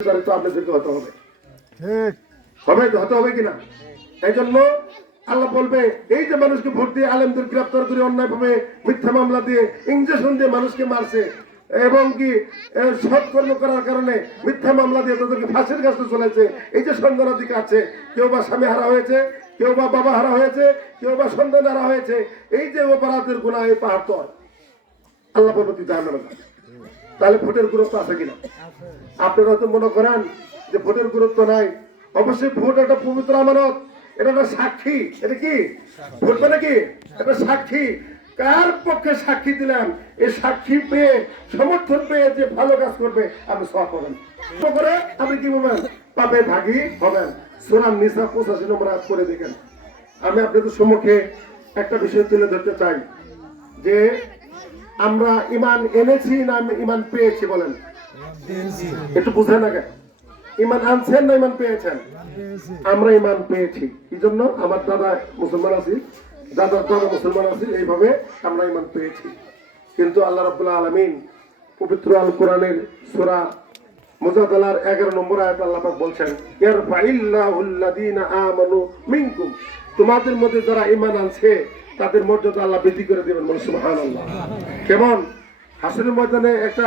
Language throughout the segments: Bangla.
আপনাদেরকে হতে হবে, হতে হবে কিনা? এই জন্য আল্লাহ বলবে, এই যে মানুষকে ভোট দিয়ে আলেমদের গ্রেফতার করে অন্যায়ভাবে মিথ্যা মামলা দিয়ে ইঞ্জেকশন দিয়ে মানুষকে মারছে এবং কি সৎকর্ম করার কারণে মিথ্যা মামলা দিয়ে তাদেরকে ফাঁসির কাছে চলেছে, এই যে সন্তানাধিকার আছে, কেউ বা স্বামী হারা হয়েছে, কেউ বা বাবা হারা হয়েছে, কেউ বা সন্তান হারা হয়েছে, এই যে অপরাধের গুনাহ এই পাহাড় আল্লাহ বলবে দিতে হবে না। তাহলে ভোটের গুরুত্ব আছে কিনা? আপনারা হয়তো মনে করেন যে ভোটের গুরুত্ব নাই। অবশ্যই ভোট একটা পবিত্র আমানত, এটা একটা সাক্ষী। এটা কি ভোট মানে কি? একটা সাক্ষী। কার পক্ষে সাক্ষী দিলাম, এই সাক্ষী পেয়ে সমর্থন পেয়ে যে ভালো কাজ করবে আপনি সওয়াব পাবেন, করে আপনি কি বলবেন? পাবে ভাগী হবেন। সূরা নিসা 85 নম্বর আয়াত করে দেখেন। আমি আপনাদের সম্মুখে একটা বিষয় তুলে ধরতে চাই যে আমরা ঈমান এনেছি না ঈমান পেয়েছি? বলেন, একটু বুঝেন আগে। ঈমান আনছেন না ঈমান পেয়েছেন? আমরা ঈমান পেয়েছি। এই জন্য আমার দাদা মুসলমান আছি, দাদার দাদা মুসলমান আছি, এইভাবে আমরা ঈমান পেয়েছি। কিন্তু আল্লাহ রাব্বুল আলামিন পবিত্র আল কোরআনের সূরা মুজাদালার 11 নম্বর আয়াতে আল্লাহ পাক বলছেন, ইয়ারফাইল্লাহুল্লাযীনা আমানু মিনকুম, তোমাদের মধ্যে যারা ঈমান আনছে তাদের মর্যাদা আল্লাহ বৃদ্ধি করে দিবেন। বলেন সুবহানাল্লাহ। কেমন? হাসরের ময়দানে একটা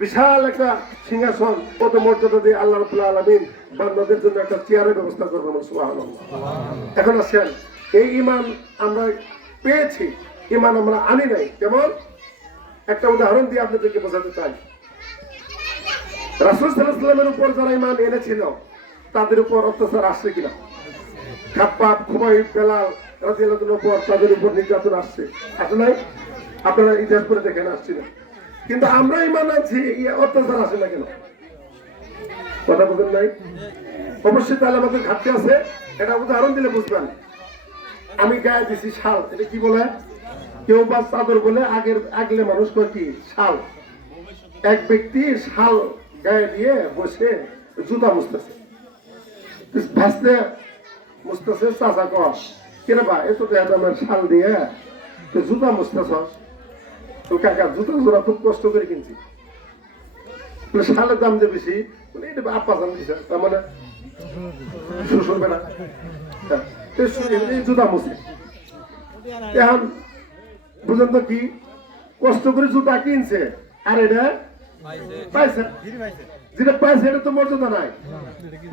বিশাল একটা সিংহাসন, কত মর্যাদা দিয়ে আল্লাহ রাব্বুল আলামিন বান্দাদের জন্য একটা চেয়ারের ব্যবস্থা করবেন। সুবহানাল্লাহ। এখন আসেন, এই ঈমান আমরা পেয়েছি, ঈমান আমরা আনি নাই। কেমন? একটা উদাহরণ দিয়ে আপনাদেরকে বোঝাতে চাই। রাসূল সাল্লাল্লাহু আলাইহি ওয়াসাল্লামের উপর যারা ঈমান এনেছিল তাদের উপর অত্যাচার আসছে কিনা? খাব্বাব, খুবাইব, বেলাল রাদিয়াল্লাহু আনহুর উপর তাদের উপর নির্যাতন আসছে, আসে নাই? আপনারা ইতিহাস করে দেখেন, আসছে না। কিন্তু আমরা ঈমান আনছি, অত্যাচার আসে না কেন? কথা বলেন নাই? অবশ্যই তাহলে আমাদের ঘাটতি আছে। এটা উদাহরণ দিলে বুঝবেন। আমি গায়ে দিছি শাল, এটা কি বলে? কেউ বা চাদর বলে, আগলে মানুষ কয় কি? শাল। এক ব্যক্তি শাল গায়ে দিয়ে বসে জুতা মুছতেছে, ভাসতে মুছতেছে। চাচা কর কেন বা এত দামের শাল দিয়ে তো জুতা মুছতেছ? তো কাকা, জুতা জোড়া খুব কষ্ট করে কিনছি, শালের দাম যে বেশি, এটা আপা দাম দিছে, তার মানে শ্বশুর বেড়া জুতা মুছে। এখন বুঝেন তো কি কষ্ট করে জুতা কিনছে, আর এটা পাইছে, যেটা পাইছে এটা তো মর্যাদা নাই,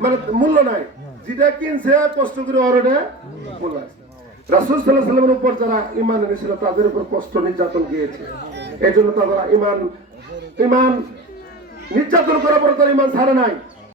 মানে মূল্য নাই। যেটা কিনছে কষ্ট করে, ওর এটা মূল্য আছে। রাসূল সাল্লাল্লাহু আলাইহি ওয়াসাল্লামের উপর যারা ঈমান এনেছিল তাদের উপর কষ্ট নির্যাতন গিয়েছে। এই জন্য তারা ঈমান নির্যাতন করার পর তারা ঈমান ছাড়ে নাই।